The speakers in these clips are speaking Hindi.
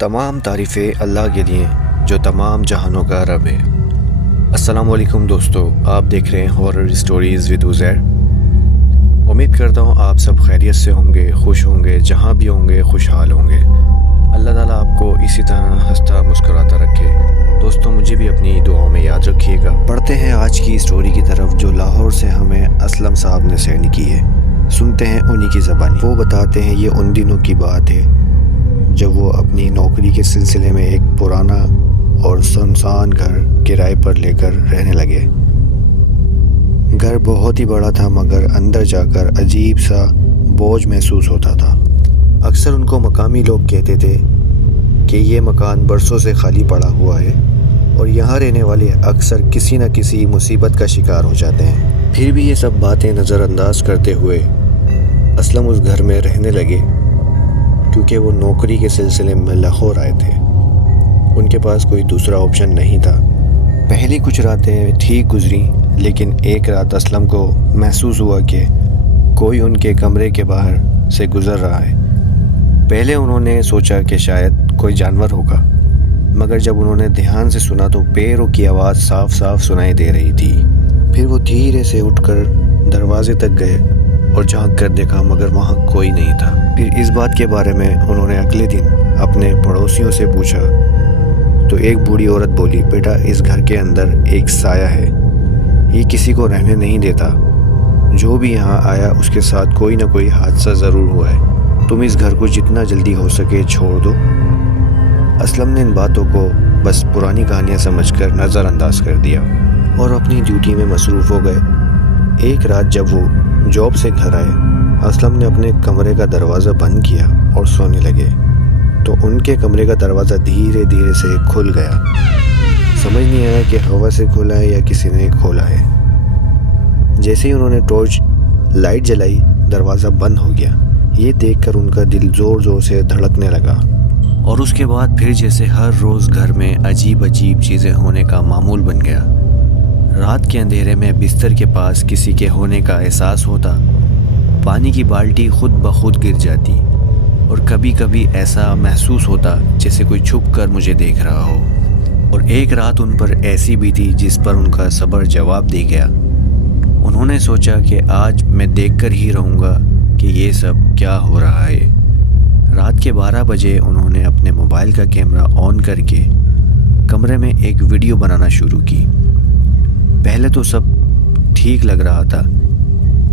तमाम तारीफ़ें अल्लाह के लिए जो तमाम जहानों का रब है। अस्सलामु अलैकुम दोस्तों, आप देख रहे हैं हॉरर स्टोरीज़ विद उज़ैर। उम्मीद करता हूँ आप सब खैरियत से होंगे, खुश होंगे, जहाँ भी होंगे खुशहाल होंगे। अल्लाह ताला आपको इसी तरह हंसता मुस्कुराता रखे। दोस्तों, मुझे भी अपनी दुआओं में याद रखिएगा। बढ़ते हैं आज की स्टोरी की तरफ जो लाहौर से हमें असलम साहब ने सेंड की है। सुनते हैं उन्हीं की ज़बानी। वो बताते हैं ये उन दिनों की बात है जब वो अपनी नौकरी के सिलसिले में एक पुराना और सुनसान घर किराए पर लेकर रहने लगे। घर बहुत ही बड़ा था मगर अंदर जाकर अजीब सा बोझ महसूस होता था। अक्सर उनको मकामी लोग कहते थे कि ये मकान बरसों से खाली पड़ा हुआ है और यहाँ रहने वाले अक्सर किसी न किसी मुसीबत का शिकार हो जाते हैं। फिर भी ये सब बातें नज़रअंदाज करते हुए असलम उस घर में रहने लगे क्योंकि वो नौकरी के सिलसिले में लाहौर आए थे। उनके पास कोई दूसरा ऑप्शन नहीं था। पहली कुछ रातें ठीक गुजरी, लेकिन एक रात असलम को महसूस हुआ कि कोई उनके कमरे के बाहर से गुज़र रहा है। पहले उन्होंने सोचा कि शायद कोई जानवर होगा, मगर जब उन्होंने ध्यान से सुना तो पैरों की आवाज़ साफ साफ सुनाई दे रही थी। फिर वो धीरे से उठकर दरवाजे तक गए और झांक कर देखा, मगर वहाँ कोई नहीं था। फिर इस बात के बारे में उन्होंने अगले दिन अपने पड़ोसियों से पूछा तो एक बूढ़ी औरत बोली, बेटा इस घर के अंदर एक साया है, ये किसी को रहने नहीं देता। जो भी यहाँ आया उसके साथ कोई ना कोई हादसा ज़रूर हुआ है। तुम इस घर को जितना जल्दी हो सके छोड़ दो। असलम ने इन बातों को बस पुरानी कहानियाँ समझकर नज़रअंदाज कर दिया और अपनी ड्यूटी में मसरूफ़ हो गए। एक रात जब वो जॉब से घर आए, असलम ने अपने कमरे का दरवाज़ा बंद किया और सोने लगे तो उनके कमरे का दरवाज़ा धीरे धीरे से खुल गया। समझ नहीं आया कि हवा से खुला है या किसी ने खोला है। जैसे ही उन्होंने टॉर्च लाइट जलाई, दरवाज़ा बंद हो गया। ये देखकर उनका दिल ज़ोर ज़ोर से धड़कने लगा और उसके बाद फिर जैसे हर रोज़ घर में अजीब अजीब चीज़ें होने का मामूल बन गया। रात के अंधेरे में बिस्तर के पास किसी के होने का एहसास होता, पानी की बाल्टी खुद ब खुद गिर जाती और कभी कभी ऐसा महसूस होता जैसे कोई छुप कर मुझे देख रहा हो। और एक रात उन पर ऐसी भी थी जिस पर उनका सब्र जवाब दे गया। उन्होंने सोचा कि आज मैं देखकर ही रहूँगा कि ये सब क्या हो रहा है। रात के 12 बजे उन्होंने अपने मोबाइल का कैमरा ऑन करके कमरे में एक वीडियो बनाना शुरू की। पहले तो सब ठीक लग रहा था,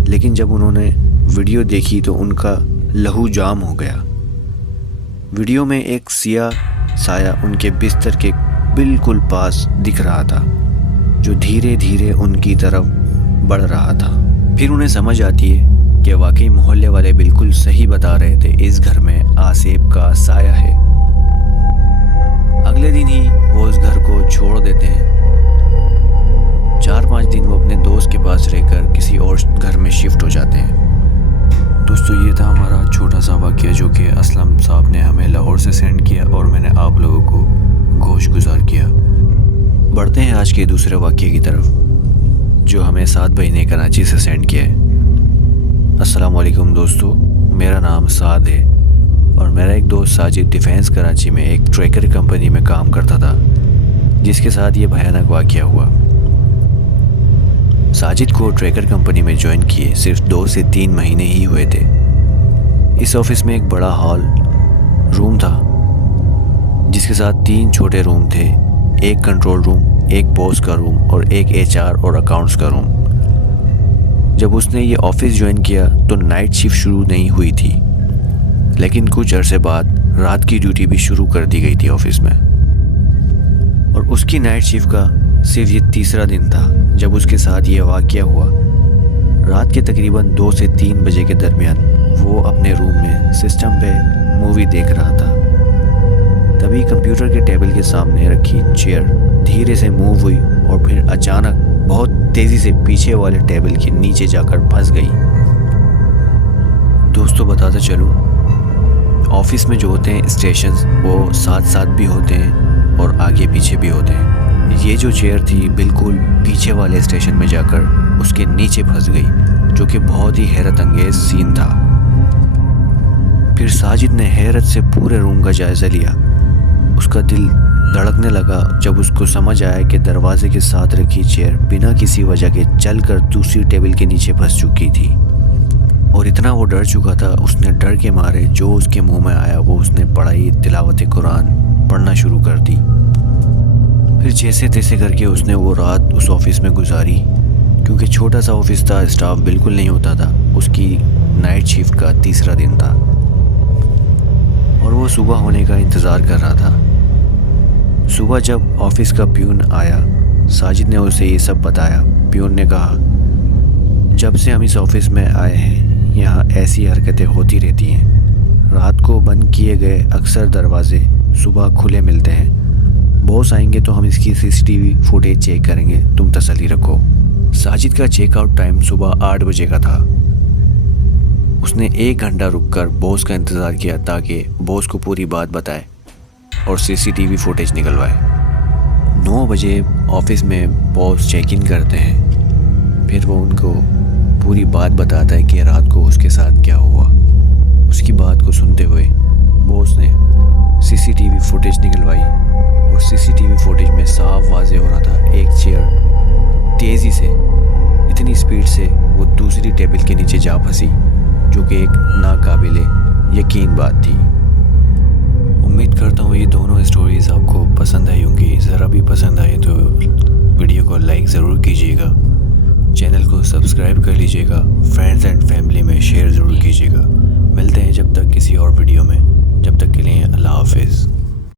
लेकिन जब उन्होंने वीडियो देखी तो उनका लहू जाम हो गया। वीडियो में एक सियाह साया उनके बिस्तर के बिल्कुल पास दिख रहा था, जो धीरे धीरे उनकी तरफ बढ़ रहा था। फिर उन्हें समझ आती है कि वाकई मोहल्ले वाले बिल्कुल सही बता रहे थे, इस घर में आसिफ का साया है। अगले दिन ही वो उस घर को छोड़ देते हैं। 4-5 दिन वो अपने दोस्त के पास रहकर किसी और घर में शिफ्ट हो जाते हैं। दोस्तों, ये था हमारा छोटा सा वाक़या जो कि असलम साहब ने हमें लाहौर से सेंड किया और मैंने आप लोगों को गोश गुजार किया। बढ़ते हैं आज के दूसरे वाक़ये की तरफ जो हमें साद भाई ने कराची से सेंड किया है। अस्सलाम वालेकुम दोस्तों, मेरा नाम साद है और मेरा एक दोस्त साजिद डिफेंस कराची में एक ट्रैकर कंपनी में काम करता था, जिसके साथ ये भयानक वाक़या हुआ। साजिद को ट्रैकर कंपनी में ज्वाइन किए सिर्फ 2 से 3 महीने ही हुए थे। इस ऑफिस में एक बड़ा हॉल रूम था जिसके साथ 3 छोटे रूम थे, एक कंट्रोल रूम, एक बॉस का रूम और एक HR और अकाउंट्स का रूम। जब उसने ये ऑफिस ज्वाइन किया तो नाइट शिफ्ट शुरू नहीं हुई थी, लेकिन कुछ अरसे बाद रात की ड्यूटी भी शुरू कर दी गई थी ऑफिस में। और उसकी नाइट शिफ्ट का सिर्फ ये तीसरा दिन था जब उसके साथ ये वाक़या हुआ। रात के तकरीबन 2 से 3 बजे के दरमियान वो अपने रूम में सिस्टम पे मूवी देख रहा था। तभी कंप्यूटर के टेबल के सामने रखी चेयर धीरे से मूव हुई और फिर अचानक बहुत तेज़ी से पीछे वाले टेबल के नीचे जाकर फंस गई। दोस्तों, बताता चलूँ, ऑफिस में जो होते हैं स्टेशंस वो साथ साथ भी होते हैं और आगे पीछे भी होते हैं। ये जो चेयर थी बिल्कुल पीछे वाले स्टेशन में जाकर उसके नीचे फंस गई, जो कि बहुत ही हैरत अंगेज सीन था। फिर साजिद ने हैरत से पूरे रूम का जायज़ा लिया उसका दिल धड़कने लगा जब उसको समझ आया कि दरवाजे के साथ रखी चेयर बिना किसी वजह के चलकर दूसरी टेबल के नीचे फंस चुकी थी। और इतना वो डर चुका था, उसने डर के मारे जो उसके मुंह में आया वो उसने पढ़ाई तिलावत कुरान पढ़ना शुरू कर दी। फिर जैसे तैसे करके उसने वो रात उस ऑफिस में गुजारी, क्योंकि छोटा सा ऑफिस था, स्टाफ बिल्कुल नहीं होता था। उसकी नाइट शिफ्ट का तीसरा दिन था और वो सुबह होने का इंतज़ार कर रहा था। सुबह जब ऑफिस का प्यून आया, साजिद ने उसे ये सब बताया। प्यून ने कहा, जब से हम इस ऑफिस में आए हैं यहाँ ऐसी हरकतें होती रहती हैं। रात को बंद किए गए अक्सर दरवाजे सुबह खुले मिलते हैं। बॉस आएंगे तो हम इसकी सीसीटीवी फुटेज चेक करेंगे, तुम तसल्ली रखो। साजिद का चेकआउट टाइम सुबह 8 बजे का था। उसने 1 घंटा रुककर बॉस का इंतज़ार किया ताकि बॉस को पूरी बात बताए और सीसीटीवी फुटेज निकलवाए। 9 बजे ऑफिस में बॉस चेक इन करते हैं। फिर वो उनको पूरी बात बताता है कि रात को उसके साथ क्या हुआ। उसकी बात को सुनते हुए बॉस ने सीसीटीवी फुटेज निकलवाई और सीसीटीवी फुटेज में साफ वाज़ेह हो रहा था एक चेयर तेज़ी से, इतनी स्पीड से वो दूसरी टेबल के नीचे जा फंसी, जो कि एक नाकाबिले यकीन बात थी। उम्मीद करता हूँ ये दोनों स्टोरीज़ आपको पसंद आई होंगी। ज़रा भी पसंद आए तो वीडियो को लाइक ज़रूर कीजिएगा, चैनल को सब्सक्राइब कर लीजिएगा, फ्रेंड्स एंड फैमिली में शेयर ज़रूर कीजिएगा। मिलते हैं जब तक किसी और वीडियो में, जब तक के लिए अल्लाह हाफिज़।